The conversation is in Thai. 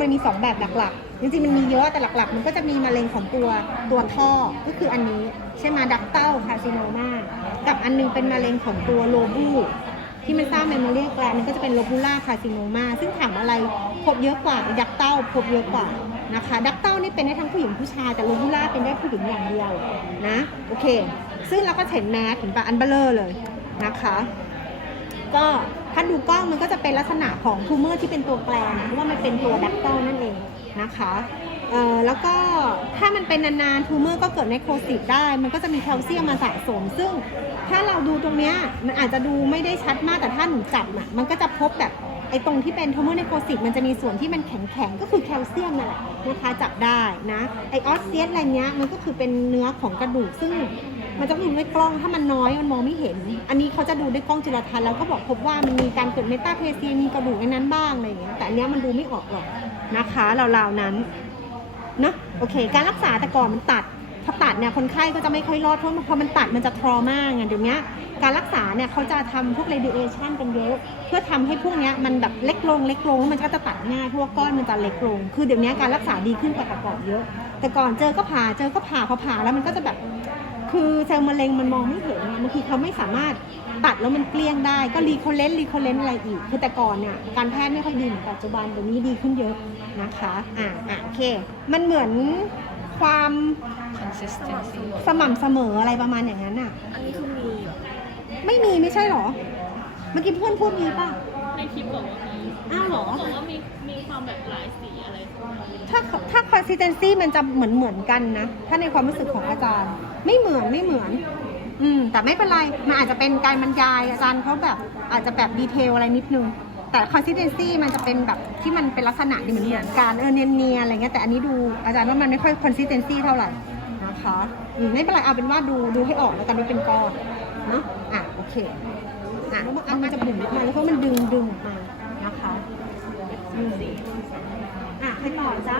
มันมี 2 แบบหลักๆ จริงๆ มันมีเยอะแต่หลักๆ มันก็จะมีมะเร็งของตัวตัวท่อก็คืออันนี้ใช่ไหมดักเต้าคาซิโนมากับอันนึงเป็นมะเร็งของตัวโลบูที่มันสร้างเมมโมเรียแกลนมันก็จะเป็นโลบูล่าคาซิโนมาซึ่งถามอะไรพบเยอะกว่าดักเต้าพบเยอะกว่านะคะ ดักเต้านี่เป็นได้ทั้งผู้หญิงผู้ชายแต่โลบูล่าเป็นได้ผู้หญิงอย่างเดียวนะโอเค ซึ่งเราก็เห็นแมสเห็นปะอันเบลเลอร์เลยนะคะ ก็ถ้าดูกล้องมันก็จะเป็นลักษณะของทูเมอร์ที่เป็นตัวแกลนเพราะว่ามันเป็นตัวดักเติลนั่นเองนะคะเอ่อแล้วก็ถ้ามันเป็นนานๆทูเมอร์ก็เกิดในโคซิตได้ มันก็จะมีแคลเซียมมาสะสม ซึ่งถ้าเราดูตรงเนี้ยมันอาจจะดูไม่ได้ชัดมากแต่ถ้าหนูจับอะมันก็จะพบแบบ ไอ้ตรงที่เป็นทูเมอร์ในโคซิตมันจะมีส่วนที่มันแข็งๆ ก็คือแคลเซียมนั่นแหละนะคะจับได้นะไอออสเซียสอะไรเนี้ยมันก็คือเป็นเนื้อของกระดูกซึ่งมันจะดูด้วยกล้องถ้ามันน้อยมันมองไม่เห็น อันนี้เขาจะดูด้วยกล้องจุลทรรศน์แล้วก็บอกพบว่ามันมีการเกิดเมตาเพเซียมีกระดูกในนั้นบ้างอะไรอย่างเงี้ยแต่อันเนี้ยมันดูไม่ออกหรอกนะคะราวๆนั้นเนาะโอเค การรักษาแต่ก่อนมันตัด พอตัดเนี่ยคนไข้ก็จะไม่ค่อยรอดเพราะพอมันตัดมันจะทรมากไงเดี๋ยวนี้การรักษาเนี่ยเขาจะทำพวก radiation กันเยอะเพื่อทำให้พวกนี้มันแบบเล็กลงเล็กลงแล้วมันก็จะตัดง่ายพว่าก้อนมันจะเล็กลง คือเดี๋ยวนี้การรักษาดีขึ้นกว่าแต่ก่อนเยอะ แต่ก่อนเจอก็ผ่าเจอก็ผ่าพอผ่าแล้วมันก็จะแบบคือเซลล์มะเร็งมันมองไม่เห็นบางทีเขาไม่สามารถตัดแล้วมันเกลี้ยงได้ก็รีโคเลนรีโคเลนอะไรอีก คือแต่ก่อนเนี่ยการแพทย์ไม่ค่อยดีเหมือนปัจจุบันเดี๋ยวนี้ดีขึ้นเยอะนะคะอ่าอ่าโอเค มันเหมือน ความ consistency สม่ำเสมออะไรประมาณอย่างนั้นอะ อันนี้คือมีเหรอไม่มีไม่ใช่หรอ เมื่อกี้เพื่อนพูดมีป่ะ ในคลิปบอกว่ามีอ้าวเหรอ บอกว่ามีมีความแบบหลายสีอะไรถ้าถ้า consistency มันจะเหมือนเหมือนกันนะ ถ้าในความรู้สึกของอาจารย์ ไม่เหมือนไม่เหมือน อืม แต่ไม่เป็นไร มันอาจจะเป็นการบรรยายอาจารย์เขาแบบอาจจะแบบดีเทลอะไรนิดนึง แต่ consistency มันจะเป็นแบบที่มันเป็นลักษณะเหมือนเหมือนกันเออเนียนเนียนๆอะไรเงี้ยแต่อันนี้ดูอาจารย์ว่ามันไม่ค่อย consistency เท่าไหร่นะคะอืมไม่เป็นไรเอาเป็นว่าดูดูให้ออกแล้วกันว่าเป็นก้อนเนาะอะโอเคอะแล้วบางอันมันจะบุ๋มออกมาแล้วเพราะมันดึงดึงออกมานะคะอืมอะให้ต่อจ้า